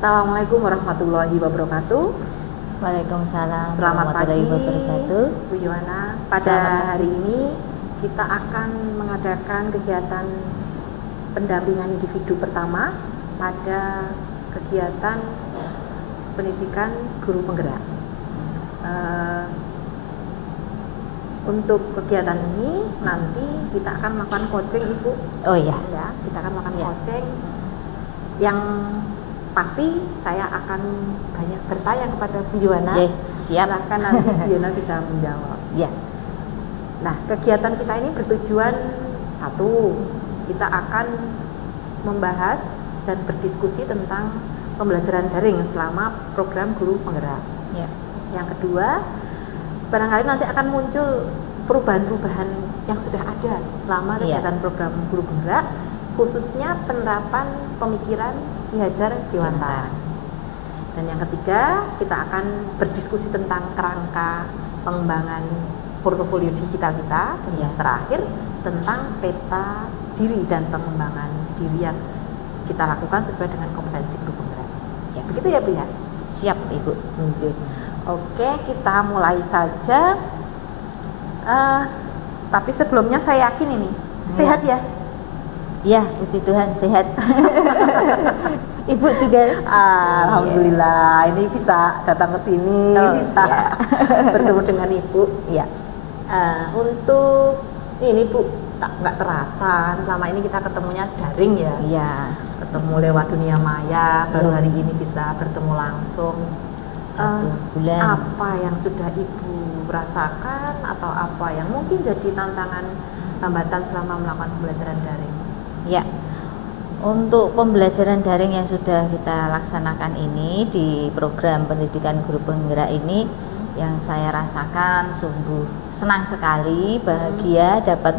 Assalamualaikum warahmatullahi wabarakatuh. Waalaikumsalam Selamat pagi, warahmatullahi wabarakatuh. Bu Yohana. Pada hari ini kita akan mengadakan kegiatan pendampingan individu pertama pada kegiatan pendidikan guru penggerak. Untuk kegiatan ini nanti kita akan melakukan coaching, Ibu. Oh iya. Ya, kita akan melakukan coaching yang pasti saya akan banyak bertanya kepada Bu Yohana. Siap. Silahkan nanti Bu Yohana bisa menjawab. Ya. Nah, kegiatan kita ini bertujuan satu, kita akan membahas dan berdiskusi tentang pembelajaran daring selama program guru penggerak. Ya. Yang kedua, barangkali nanti akan muncul perubahan-perubahan yang sudah ada selama kegiatan program guru penggerak, khususnya penerapan pemikiran Ki Hajar Dewantara. Dan yang ketiga, kita akan berdiskusi tentang kerangka pengembangan portofolio digital kita. Dan yang terakhir, tentang peta diri dan pengembangan diri yang kita lakukan sesuai dengan kompetensi guru penggerak. Ya, begitu ya Bu ya? Siap Ibu. Oke, kita mulai saja. Tapi sebelumnya saya yakin ini sehat ya? Ya, puji Tuhan sehat. Ibu juga. Alhamdulillah, ini bisa datang ke sini, bisa bertemu dengan Ibu. Ya. Untuk ini Bu, nggak terasa selama ini kita ketemunya daring ya. Iya. Ketemu lewat dunia maya, baru hari ini bisa bertemu langsung. 1 bulan. Apa yang sudah Ibu rasakan atau apa yang mungkin jadi tantangan hambatan selama melakukan pembelajaran daring? Ya, untuk pembelajaran daring yang sudah kita laksanakan ini di program pendidikan guru penggerak ini, yang saya rasakan sungguh senang sekali, bahagia dapat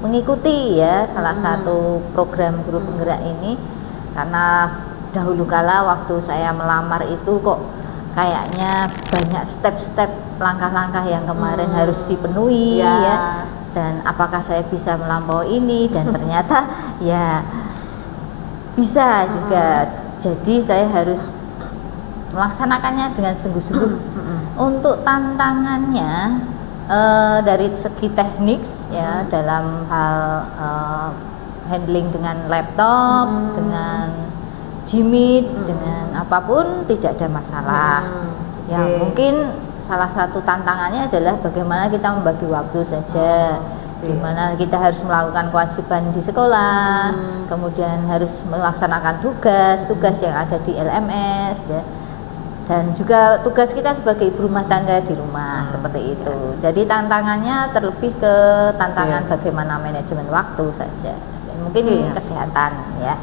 mengikuti ya salah satu program guru penggerak ini, karena dahulu kala waktu saya melamar itu kok kayaknya banyak step-step langkah-langkah yang kemarin harus dipenuhi ya. Dan apakah saya bisa melampaui ini, dan ternyata ya bisa juga. Jadi saya harus melaksanakannya dengan sungguh-sungguh. Untuk tantangannya dari segi teknik ya, dalam hal handling dengan laptop, dengan Jimit, dengan apapun tidak ada masalah. Ya mungkin salah satu tantangannya adalah bagaimana kita membagi waktu saja, dimana kita harus melakukan kewajiban di sekolah, kemudian harus melaksanakan tugas yang ada di LMS ya, dan juga tugas kita sebagai ibu rumah tangga di rumah, seperti itu. Jadi tantangannya terlebih ke tantangan bagaimana manajemen waktu saja, dan mungkin kesehatan ya.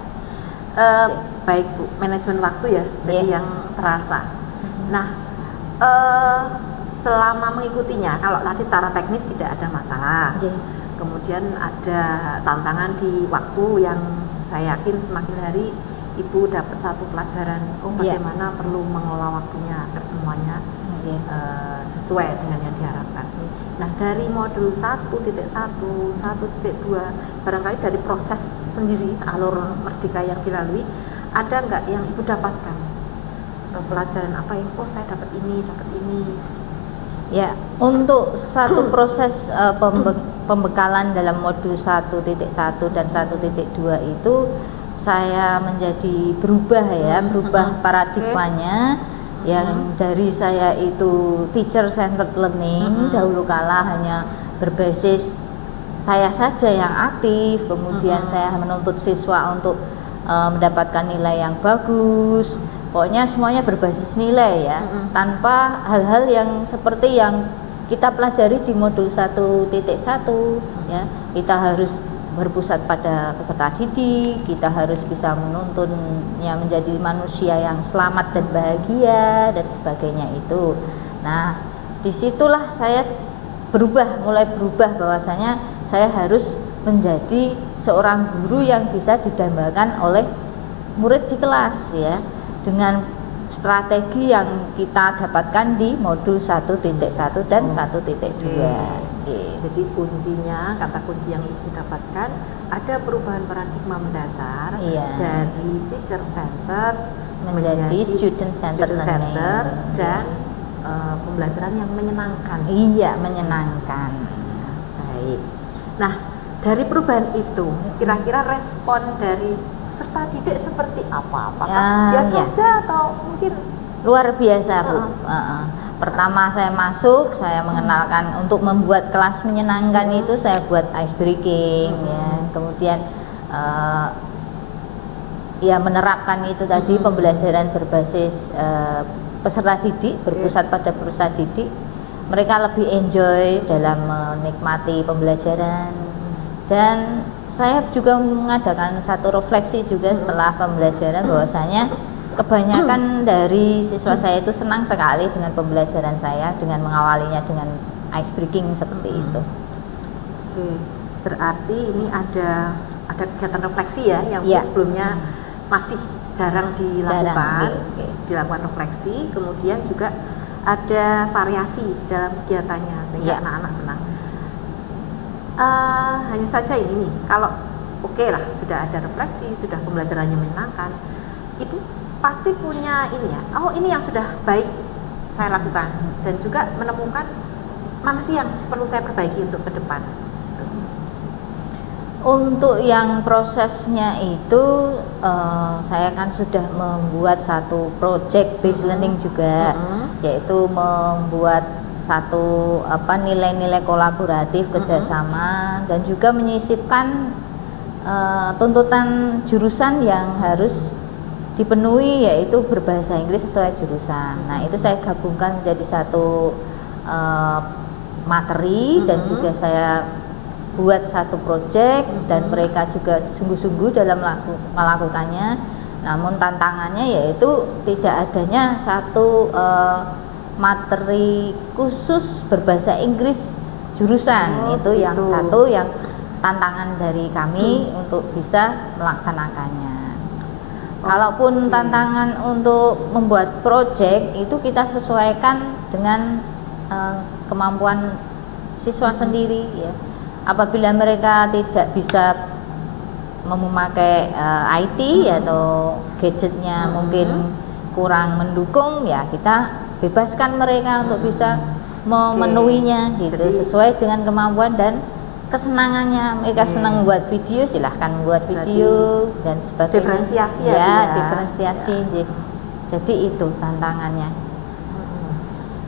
Baik Bu, manajemen waktu ya, jadi yang terasa. Nah, selama mengikutinya, kalau tadi secara teknis tidak ada masalah. Kemudian ada tantangan di waktu yang saya yakin semakin hari Ibu dapat satu pelajaran, bagaimana perlu mengelola waktunya agar semuanya sesuai dengan yang diharapkan. Nah, dari modul 1.1, 1.2, barangkali dari proses sendiri, alur merdeka yang dilalui, ada nggak yang Ibu dapatkan? Pelajaran apa yang saya dapat ini ya. Untuk satu proses pembekalan dalam modul 1.1 dan 1.2 itu saya menjadi berubah paradigmanya, yang dari saya itu teacher centered learning, dahulu kala hanya berbasis saya saja yang aktif, kemudian saya menuntut siswa untuk mendapatkan nilai yang bagus. Pokoknya semuanya berbasis nilai ya, tanpa hal-hal yang seperti yang kita pelajari di modul 1.1 ya. Kita harus berpusat pada peserta didik, kita harus bisa menuntunnya menjadi manusia yang selamat dan bahagia dan sebagainya itu. Nah, disitulah saya mulai berubah bahwasanya saya harus menjadi seorang guru yang bisa didambakan oleh murid di kelas ya, dengan strategi yang kita dapatkan di modul 1.1 dan 1.2. Jadi kuncinya, kata kunci yang Ibu dapatkan, ada perubahan paradigma mendasar dari teacher center menjadi student center dan pembelajaran yang menyenangkan. Iya, menyenangkan. Baik. Nah, dari perubahan itu, kira-kira respon dari peserta didik seperti apa? Apakah biasa saja atau mungkin luar biasa, Bu? Pertama saya masuk, saya mengenalkan untuk membuat kelas menyenangkan itu saya buat ice breaking, ya. Kemudian ya menerapkan itu tadi pembelajaran berbasis peserta didik, berpusat pada peserta didik. Mereka lebih enjoy dalam menikmati pembelajaran, dan saya juga mengadakan satu refleksi juga setelah pembelajaran bahwasanya kebanyakan dari siswa saya itu senang sekali dengan pembelajaran saya dengan mengawalinya dengan ice breaking seperti itu. Oke, berarti ini ada kegiatan refleksi ya yang sebelumnya masih jarang dilakukan, dilakukan refleksi, kemudian juga ada variasi dalam kegiatannya sehingga anak-anak senang. Hanya saja ini nih, kalau oke lah sudah ada refleksi, sudah pembelajarannya menyenangkan, itu pasti punya ini ya, oh ini yang sudah baik saya lakukan, dan juga menemukan mana sih yang perlu saya perbaiki untuk ke depan. Untuk yang prosesnya itu saya kan sudah membuat satu project based learning juga, yaitu membuat satu nilai-nilai kolaboratif kerjasama, dan juga menyisipkan tuntutan jurusan yang harus dipenuhi, yaitu berbahasa Inggris sesuai jurusan. Nah, itu saya gabungkan menjadi satu materi, dan juga saya buat satu project, dan mereka juga sungguh-sungguh dalam melakukannya. Namun tantangannya yaitu tidak adanya satu materi khusus berbahasa Inggris jurusan. Itu yang satu yang tantangan dari kami untuk bisa melaksanakannya. Kalaupun tantangan untuk membuat project itu kita sesuaikan dengan kemampuan siswa sendiri ya. Apabila mereka tidak bisa memakai IT atau gadgetnya mungkin kurang mendukung, ya kita bebaskan mereka untuk bisa memenuhinya gitu, sesuai dengan kemampuan dan kesenangannya. Mereka senang buat video, silahkan buat video dan sebagainya. Diferensiasi diferensiasi. Jadi itu tantangannya.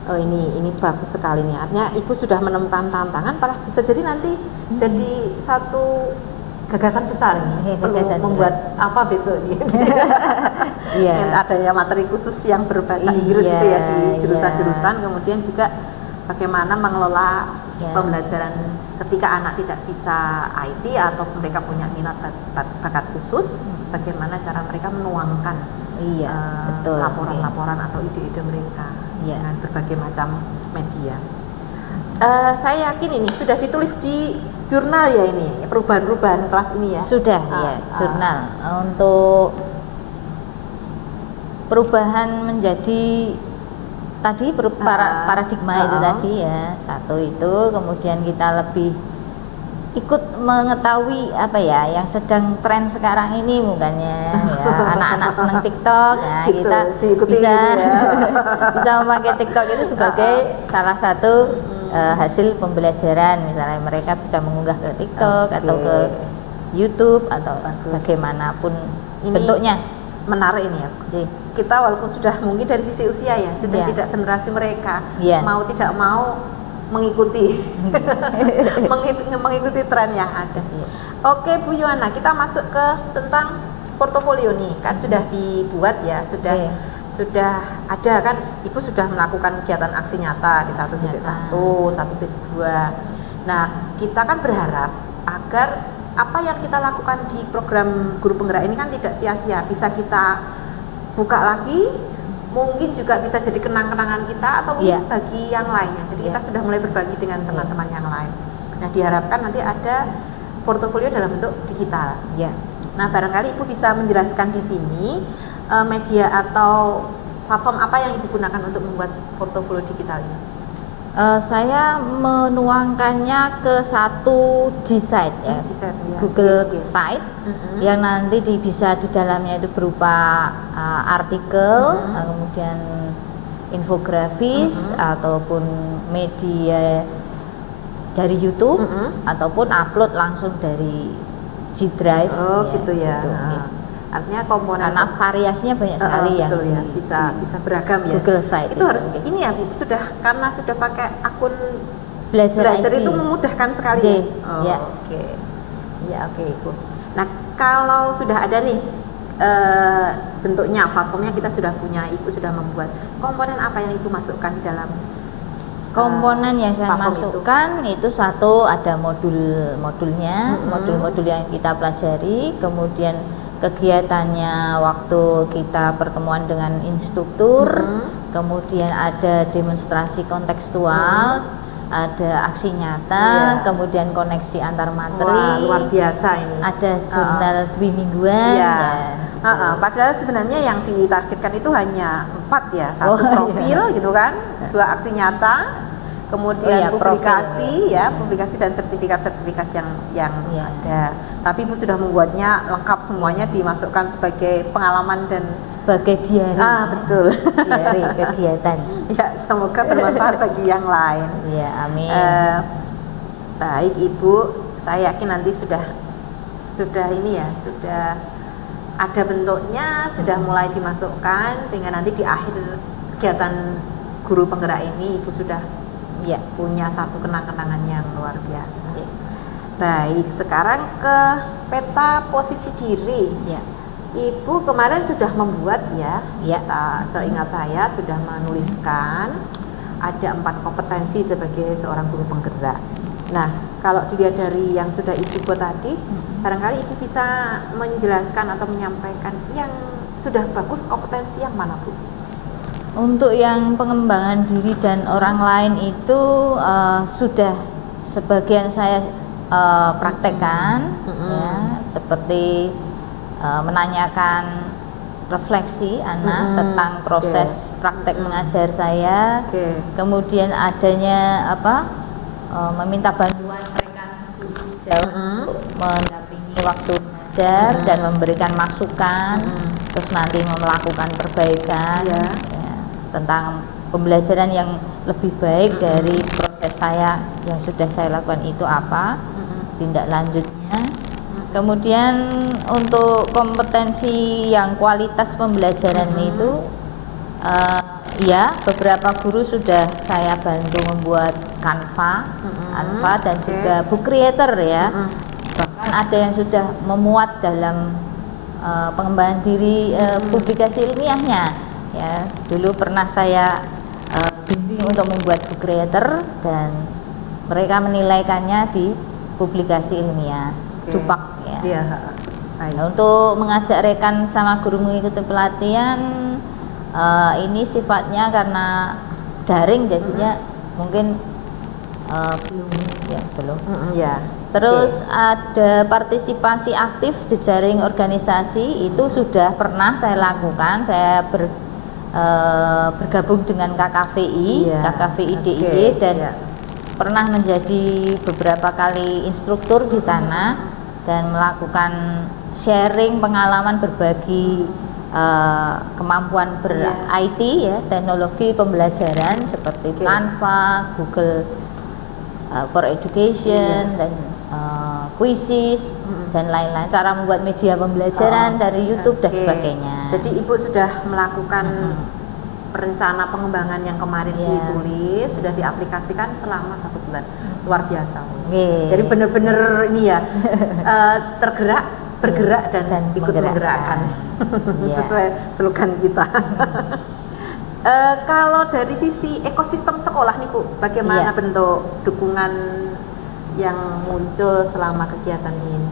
Oh ini bagus sekali nih. Artinya Ibu sudah menemukan tantangan, malah bisa jadi nanti jadi satu gagasan besar nih. Perlu membuat apa besok nih? Adanya materi khusus yang berbahasa Inggris itu ya di jurusan-jurusan, kemudian juga bagaimana mengelola pembelajaran ketika anak tidak bisa IT atau mereka punya minat bakat khusus, bagaimana cara mereka menuangkan laporan-laporan atau ide-ide mereka dengan berbagai macam media. Saya yakin ini sudah ditulis di jurnal ya, ini perubahan-perubahan kelas ini ya. Sudah jurnal untuk perubahan menjadi tadi paradigma itu tadi ya, satu itu. Kemudian kita lebih ikut mengetahui apa ya yang sedang tren sekarang ini, bukannya ya anak-anak senang TikTok, nah kita bisa bisa memakai TikTok itu sebagai salah satu hasil pembelajaran. Misalnya mereka bisa mengunggah ke TikTok atau ke YouTube atau bagaimanapun bentuknya. Menarik ini ya. Kita walaupun sudah mungkin dari sisi usia ya sudah tidak generasi mereka, mau tidak mau mengikuti mengikuti tren yang ada. Oke Bu Yohana, kita masuk ke tentang portofolio nih, kan sudah dibuat ya, sudah ada kan, Ibu sudah melakukan kegiatan aksi nyata di 1.1, 1.2. Nah, kita kan berharap agar apa yang kita lakukan di program guru penggerak ini kan tidak sia-sia, bisa kita buka lagi, mungkin juga bisa jadi kenang-kenangan kita atau mungkin bagi yang lainnya. Jadi kita sudah mulai berbagi dengan teman-teman yang lain. Nah, diharapkan nanti ada portofolio dalam bentuk digital. Nah, barangkali Ibu bisa menjelaskan di sini media atau platform apa yang digunakan untuk membuat portofolio digital ini. Saya menuangkannya ke satu di site ya, Google site yang nanti bisa di dalamnya itu berupa artikel, kemudian infografis ataupun media dari YouTube ataupun upload langsung dari G Drive. Gitu ya. Gitu. Artinya komponen karena variasinya banyak sekali betul ya, bisa beragam ya. Google site itu harus ini ya Bu, karena sudah pakai akun belajar itu memudahkan sekali ya. Oke Ibu. Nah kalau sudah ada nih bentuknya platformnya kita sudah punya, Ibu sudah membuat, komponen apa yang Ibu masukkan di dalam komponen yang saya masukkan itu satu ada modulnya, modul-modul yang kita pelajari, kemudian kegiatannya waktu kita pertemuan dengan instruktur, kemudian ada demonstrasi kontekstual, ada aksi nyata, kemudian koneksi antar materi. Wah, luar biasa ini. Ada jurnal mingguan. Padahal sebenarnya yang ditargetkan itu hanya 4 ya, satu profil gitu kan, 2 aksi nyata, kemudian publikasi publikasi dan sertifikat yang ada. Tapi Ibu sudah membuatnya lengkap, semuanya dimasukkan sebagai pengalaman dan sebagai diary. Betul. Diary kegiatan. Ya, semoga bermanfaat bagi yang lain. Ya, amin. Baik Ibu, saya yakin nanti sudah ini ya, sudah ada bentuknya, sudah mulai dimasukkan sehingga nanti di akhir kegiatan guru penggerak ini Ibu sudah punya satu kenang-kenangan yang luar biasa. Baik, sekarang ke peta posisi diri. Ibu kemarin sudah membuat seingat saya sudah menuliskan ada 4 kompetensi sebagai seorang guru penggerak. Nah, kalau dilihat dari yang sudah Ibu buat tadi, barangkali Ibu bisa menjelaskan atau menyampaikan yang sudah bagus kompetensi yang mana Bu? Untuk yang pengembangan diri dan orang lain itu sudah sebagian saya praktekkan, seperti menanyakan refleksi anak tentang proses praktek mengajar saya, kemudian adanya meminta bantuan mereka untuk mendampingi waktu mengajar dan memberikan masukan, terus nanti melakukan perbaikan tentang pembelajaran yang lebih baik dari proses saya yang sudah saya lakukan itu apa, tindak lanjutnya. Kemudian untuk kompetensi yang kualitas pembelajaran itu beberapa guru sudah saya bantu membuat Canva dan juga book creator ya. Bahkan ada yang sudah memuat dalam pengembangan diri publikasi ilmiahnya ya. Dulu pernah saya bimbing untuk membuat book creator dan mereka menilaikannya di publikasi ilmiah Dupak ya. Untuk mengajak rekan sama guru mengikuti pelatihan ini sifatnya karena daring jadinya mungkin belum. Terus ada partisipasi aktif jejaring organisasi itu sudah pernah saya lakukan. Saya bergabung dengan KKVI, KKVI DIY dan pernah menjadi beberapa kali instruktur di sana dan melakukan sharing pengalaman berbagi kemampuan ber-IT ya, teknologi pembelajaran seperti Canva, Google for Education dan Quizzes dan lain-lain, cara membuat media pembelajaran dari YouTube dan sebagainya. Jadi Ibu sudah melakukan rencana pengembangan yang kemarin ditulis, sudah diaplikasikan selama 1 bulan. Luar biasa. Jadi benar-benar ini ya bergerak dan ikut menggerakkan sesuai slogan kita. Kalau dari sisi ekosistem sekolah nih Bu, bagaimana bentuk dukungan yang muncul selama kegiatan ini?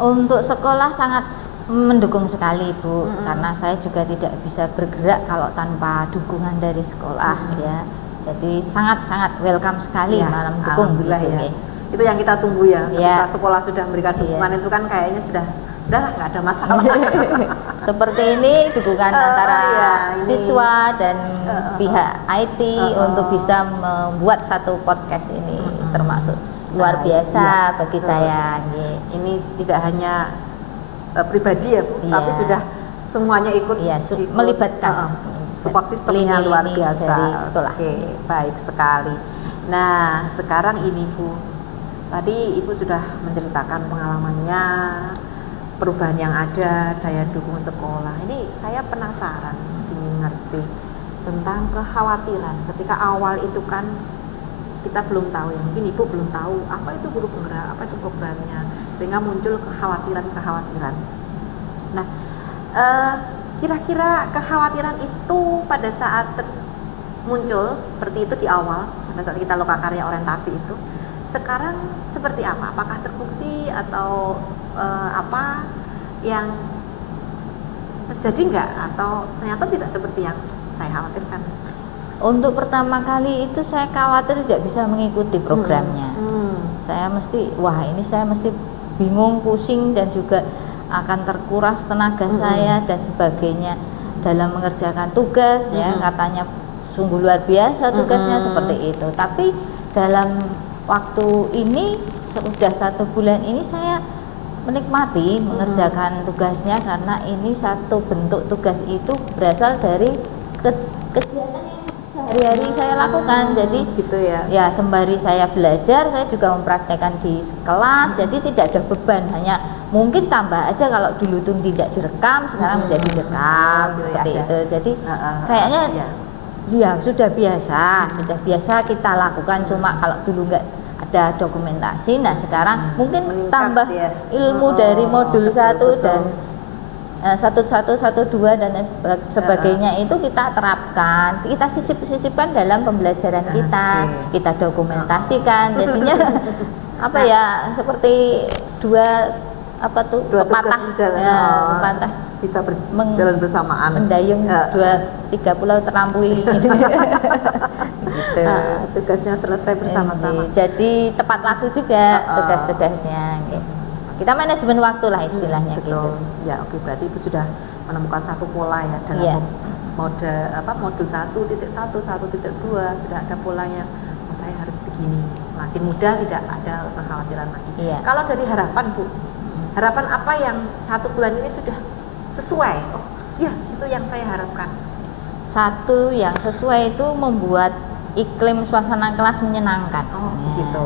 Untuk sekolah sangat mendukung sekali Bu, karena saya juga tidak bisa bergerak kalau tanpa dukungan dari sekolah ya. Jadi sangat-sangat welcome sekali malam dukung. Alhamdulillah ya. Itu yang kita tunggu ya. Ketika sekolah sudah memberikan dukungan itu kan kayaknya sudah nggak ada masalah. seperti ini dukungan antara siswa dan pihak IT untuk bisa membuat satu podcast ini termasuk luar biasa bagi saya. Ini tidak hanya pribadi ya Bu, tapi sudah semuanya ikut, melibatkan support sistemnya luar biasa dari sekolah. Oke, baik sekali. Nah sekarang ini Bu, tadi Ibu sudah menceritakan pengalamannya, perubahan yang ada, daya dukung sekolah. Ini saya penasaran, ingin ngerti tentang kekhawatiran ketika awal itu kan kita belum tahu ya, mungkin Ibu belum tahu apa itu guru penggerak, apa itu programnya, sehingga muncul kekhawatiran. Nah, kira-kira kekhawatiran itu pada saat muncul seperti itu di awal, pada saat kita lokakarya orientasi itu, sekarang seperti apa? Apakah terbukti atau apa yang terjadi enggak? Atau ternyata tidak seperti yang saya khawatirkan? Untuk pertama kali itu saya khawatir tidak bisa mengikuti programnya. Saya mesti bingung, pusing, dan juga akan terkuras tenaga saya dan sebagainya dalam mengerjakan tugas. Ya katanya sungguh luar biasa tugasnya seperti itu. Tapi dalam waktu ini sudah 1 bulan ini saya menikmati mengerjakan tugasnya, karena ini satu bentuk tugas itu berasal dari kegiatan yang sehari-hari saya lakukan. Jadi gitu ya. Ya sembari saya belajar, saya juga mempraktekkan di kelas. Jadi tidak ada beban, hanya mungkin tambah aja kalau dulu tuh tidak direkam, sekarang menjadi direkam seperti itu. Jadi kayaknya ya sudah biasa kita lakukan. Cuma kalau dulu nggak ada dokumentasi, nah sekarang mungkin tambah ilmu dari modul 1 dan 1112 dan sebagainya itu kita terapkan, kita sisipkan dalam pembelajaran kita dokumentasikan. Jadinya apa ya, seperti dua pepatah bisa berjalan bersamaan, mendayung 2-3 pulau terlampaui gitu. Tugasnya selesai bersama-sama. Jadi tepat waktu juga tugas-tugasnya gitu. Kita manajemen waktu lah istilahnya gitu. Ya oke, berarti Ibu sudah menemukan satu pola ya dalam modul 1.1, 1.2 sudah ada polanya. Saya harus begini, semakin mudah, tidak ada kekhawatiran lagi. Kalau dari harapan Bu, harapan apa yang 1 bulan ini sudah sesuai? Oh ya, itu yang saya harapkan. Satu yang sesuai itu membuat iklim suasana kelas menyenangkan. Gitu.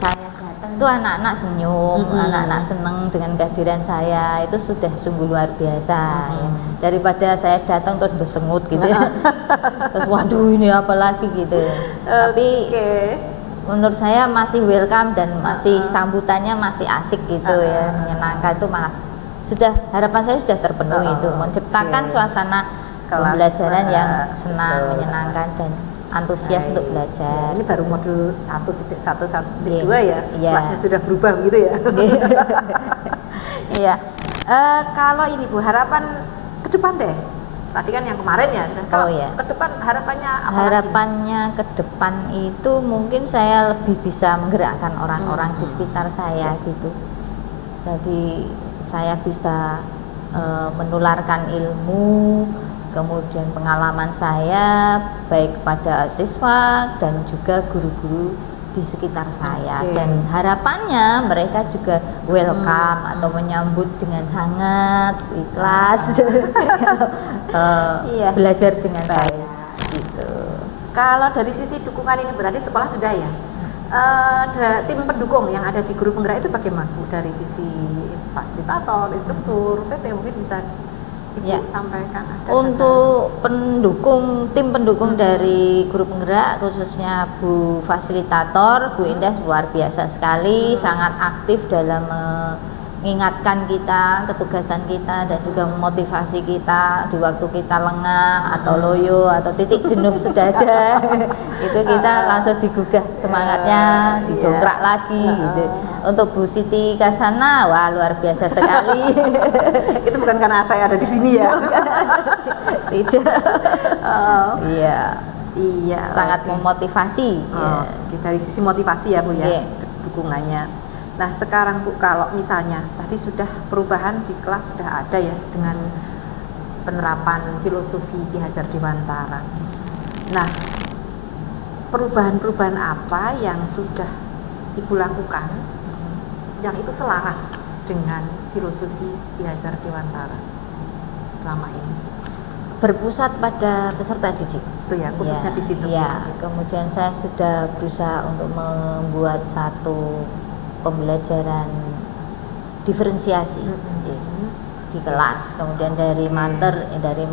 Saya datang tuh anak-anak senyum, anak-anak seneng dengan kehadiran saya, itu sudah sungguh luar biasa ya. Daripada saya datang terus bersengut gitu ya. Terus waduh ini apa lagi gitu. Tapi menurut saya masih welcome dan masih sambutannya masih asik gitu ya, menyenangkan. Itu malah harapan saya sudah terpenuhi itu, menciptakan suasana pembelajaran yang senang, menyenangkan dan antusias untuk belajar. Ini baru modul 1.1, 1.2 ya, kelasnya sudah berubah gitu ya. Iya. Kalau ini Bu, harapan ke depan deh. Tadi kan yang kemarin ya. Ke depan harapannya apa? Harapannya ke depan itu mungkin saya lebih bisa menggerakkan orang-orang di sekitar saya gitu. Jadi saya bisa menularkan ilmu, kemudian pengalaman saya baik pada siswa dan juga guru-guru di sekitar saya. Dan harapannya mereka juga welcome atau menyambut dengan hangat, ikhlas belajar dengan saya gitu. Kalau dari sisi dukungan ini berarti sekolah sudah ya, tim pendukung yang ada di guru penggerak itu bagaimana Bu? Dari sisi fasilitator, instruktur, PP mungkin bisa Ibu sampaikan. Untuk tim pendukung dari guru penggerak, khususnya Bu Fasilitator, Bu Indah luar biasa sekali, sangat aktif dalam mengingatkan kita, ketugasan kita, dan juga memotivasi kita di waktu kita lengah atau loyo atau titik jenuh sudah ada. Itu kita langsung digugah semangatnya, didongkrak lagi gitu. Untuk Bu Siti Kasana, wah luar biasa sekali. Itu bukan karena saya ada di sini ya. Tidak. Iya. Sangat memotivasi. Dari sisi motivasi ya Bu ya, dukungannya. Nah sekarang Bu, kalau misalnya tadi sudah perubahan di kelas sudah ada ya dengan penerapan filosofi Ki Hajar Dewantara. Nah, perubahan-perubahan apa yang sudah Ibu lakukan yang itu selaras dengan filosofi Ki Hajar Dewantara selama ini? Berpusat pada peserta didik. Itu ya, khususnya di situ. Ya, kemudian saya sudah berusaha untuk membuat satu pembelajaran diferensiasi di kelas. Kemudian dari dari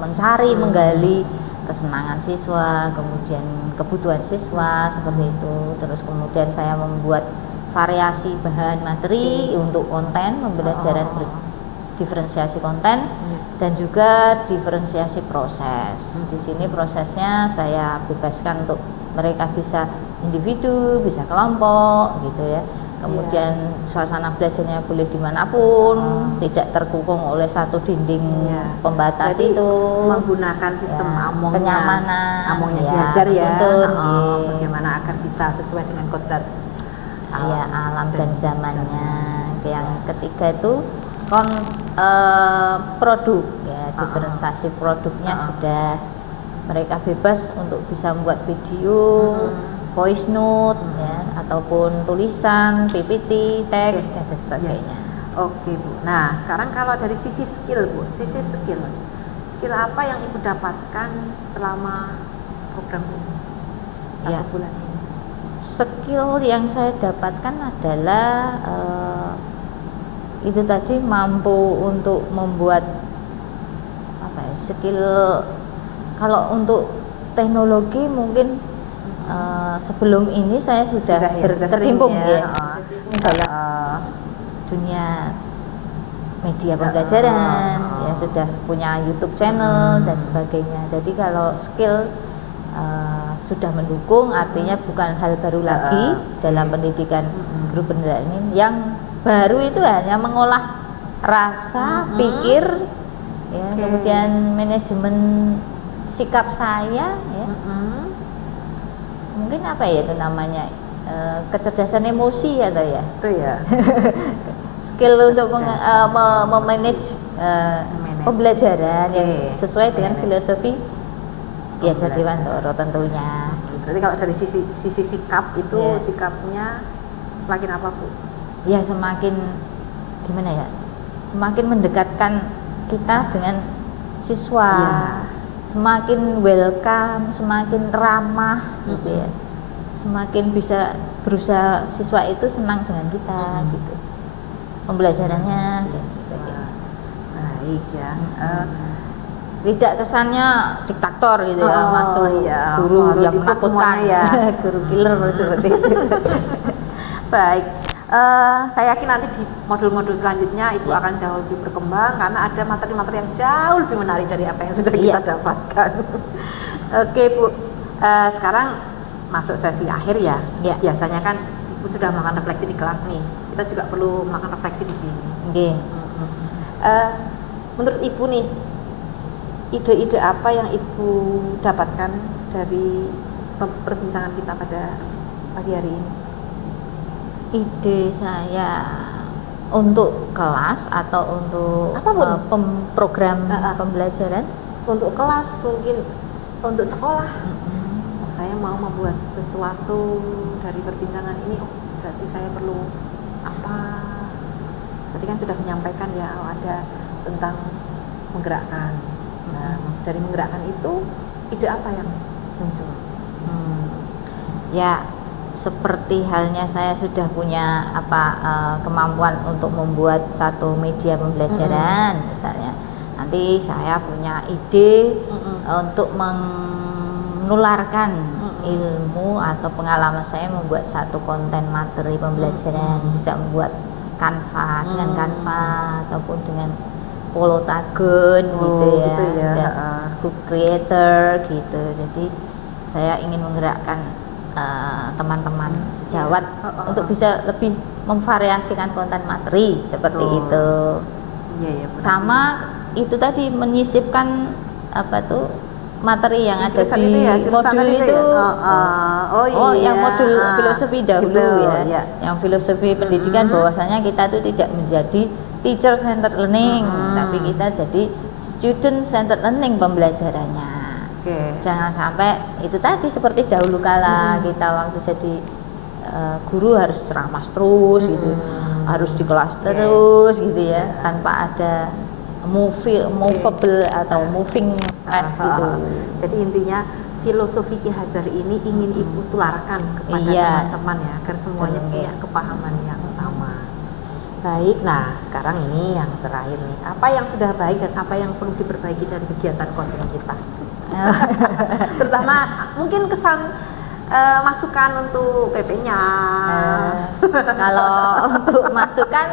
mencari, menggali kesenangan siswa, kemudian kebutuhan siswa seperti itu. Terus kemudian saya membuat variasi bahan materi untuk konten pembelajaran diferensiasi konten dan juga diferensiasi proses. Di sini prosesnya saya bebaskan untuk mereka bisa individu, bisa kelompok gitu ya. Kemudian suasana belajarnya boleh dimanapun, tidak terkungkung oleh satu dinding pembatas. Jadi, itu menggunakan sistem kenyamanan, belajar bagaimana agar bisa sesuai dengan kodrat alam dan zamannya. Yang ketiga itu produk ya, diferensiasi produknya sudah mereka bebas untuk bisa membuat video, voice note ya, ataupun tulisan, PPT, teks dan sebagainya. Oke Bu. Nah sekarang kalau dari sisi skill Bu, skill apa yang Ibu dapatkan selama program ini satu bulan ini? Skill yang saya dapatkan adalah itu tadi mampu untuk membuat skill. Kalau untuk teknologi mungkin sebelum ini saya sudah tercimpung dalam dunia media pembelajaran, ya sudah punya YouTube channel dan sebagainya. Jadi kalau skill sudah mendukung, artinya bukan hal baru lagi dalam pendidikan guru penggerak ini. Yang baru itu hanya mengolah rasa, pikir, ya, kemudian manajemen sikap saya, ya. Mungkin apa ya itu namanya, kecerdasan emosi atau ya? Itu ya. Skill untuk memanage pembelajaran yang sesuai dengan filosofi Ki Hajar Dewantara tentunya. Berarti kalau dari sisi sikap itu sikapnya semakin apa Bu? Ya semakin gimana ya? Semakin mendekatkan kita dengan siswa, semakin welcome, semakin ramah, gitu ya. Semakin bisa berusaha siswa itu senang dengan kita, gitu. Pembelajarannya, baik ya. Tidak kesannya diktator gitu ya, masuk guru yang menakutkan, guru killer seperti itu. Baik. Saya yakin nanti di modul-modul selanjutnya Ibu akan jauh lebih berkembang karena ada materi-materi yang jauh lebih menarik dari apa yang sudah kita dapatkan. Oke Bu, sekarang masuk sesi akhir ya. Biasanya kan Ibu sudah melakukan refleksi di kelas nih, kita juga perlu melakukan refleksi di sini. Menurut Ibu nih, ide-ide apa yang Ibu dapatkan dari perbincangan kita pada pagi hari ini? Ide saya untuk kelas atau untuk program pembelajaran? Untuk kelas, mungkin untuk sekolah. Saya mau membuat sesuatu dari perbincangan ini. Berarti saya perlu apa? Tadi kan sudah menyampaikan ya, ada tentang menggerakkan. Nah, dari menggerakkan itu ide apa yang muncul? Ya, seperti halnya saya sudah punya kemampuan untuk membuat satu media pembelajaran misalnya. Nanti saya punya ide untuk menularkan ilmu atau pengalaman saya membuat satu konten materi pembelajaran, bisa membuat Canva dengan Canva ataupun dengan Polotagon gitu ya, Google Creator gitu. Jadi saya ingin menggerakkan teman-teman sejawat untuk bisa lebih memvariasikan konten materi seperti itu. Sama itu tadi menyisipkan materi yang ada di modul itu. Yang modul filosofi dahulu gitu, yang filosofi pendidikan bahwasanya kita itu tidak menjadi teacher centered learning, tapi kita jadi student centered learning pembelajarannya. Jangan sampai itu tadi seperti dahulu kala kita waktu jadi guru harus ceramah terus gitu, harus di kelas terus gitu ya, tanpa ada movable atau moving class gitu. Jadi intinya filosofi Ki Hajar ini ingin Ibu tularkan kepada teman-teman ya, agar semuanya punya kepahaman yang sama. Baik, nah sekarang ini yang terakhir nih, apa yang sudah baik dan apa yang perlu diperbaiki dari kegiatan coaching kita? Terutama mungkin kesan masukan untuk PP-nya. Kalau untuk masukan,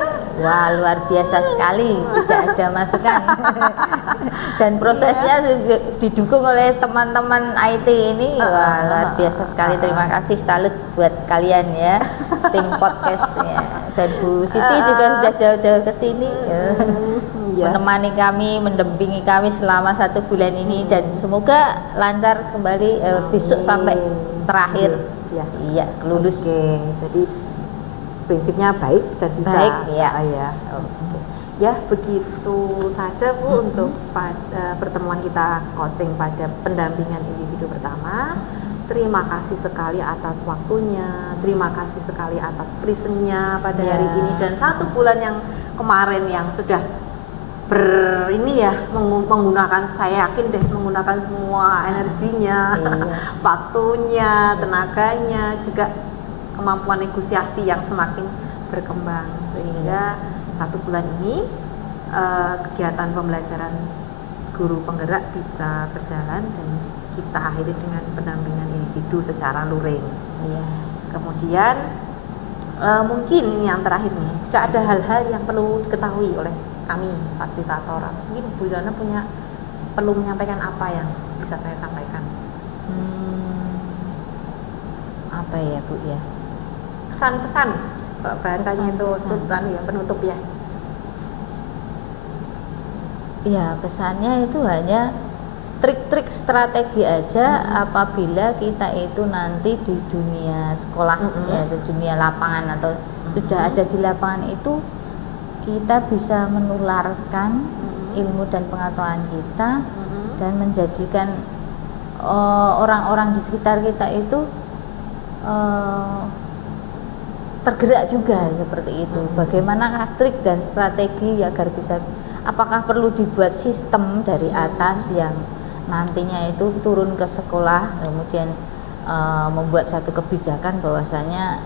wah luar biasa sekali, tidak ada masukan. Dan prosesnya didukung oleh teman-teman IT ini, wah luar biasa sekali. Terima kasih, salut buat kalian ya, tim podcast ya. Dan Bu Siti juga sudah jauh-jauh ke sini menemani kami, mendampingi kami selama 1 bulan ini, dan semoga lancar kembali besok sampai terakhir. Iya, lulus. Jadi prinsipnya baik dan bisa baik ya. Ya, begitu saja Bu untuk pertemuan kita coaching pada pendampingan individu pertama. Terima kasih sekali atas waktunya, terima kasih sekali atas presentnya pada hari ini, dan 1 bulan yang kemarin yang sudah menggunakan, saya yakin deh menggunakan semua energinya, waktunya, tenaganya, juga kemampuan negosiasi yang semakin berkembang, sehingga 1 bulan ini kegiatan pembelajaran guru penggerak bisa berjalan dan kita akhiri dengan pendampingan individu secara luring. Kemudian mungkin yang terakhir nih, jika ada hal-hal yang perlu diketahui oleh kami fasilitator, mungkin Bu Ilhana perlu menyampaikan apa yang bisa saya sampaikan? Apa ya Bu ya? Pesan-pesan, bahasanya itu tutupan ya, penutup ya. Ya, pesannya itu hanya trik-trik strategi aja apabila kita itu nanti di dunia sekolah ya, di dunia lapangan atau sudah ada di lapangan itu, kita bisa menularkan ilmu dan pengetahuan kita dan menjadikan orang-orang di sekitar kita itu tergerak juga seperti itu. Bagaimana trik dan strategi agar bisa, apakah perlu dibuat sistem dari atas yang nantinya itu turun ke sekolah, kemudian membuat satu kebijakan bahwasanya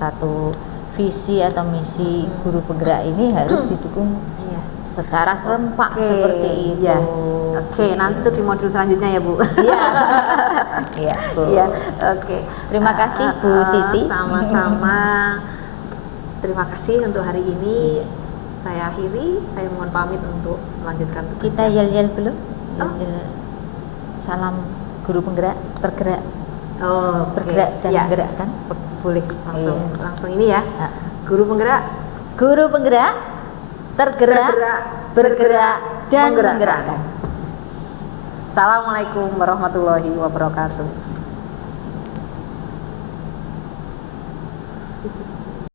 satu visi atau misi guru penggerak ini harus didukung secara serempak seperti itu. Nanti itu di modul selanjutnya ya Bu. Iya, Bu. Terima kasih Bu Siti. Sama-sama. Terima kasih untuk hari ini. Saya akhiri, saya mohon pamit untuk melanjutkan tugas. Kita yel-yel belum? Salam guru penggerak, tergerak. Bergerak dan menggerakkan. Boleh langsung ini ya. Guru penggerak, tergerak, bergerak dan menggerakkan. Assalamualaikum warahmatullahi wabarakatuh.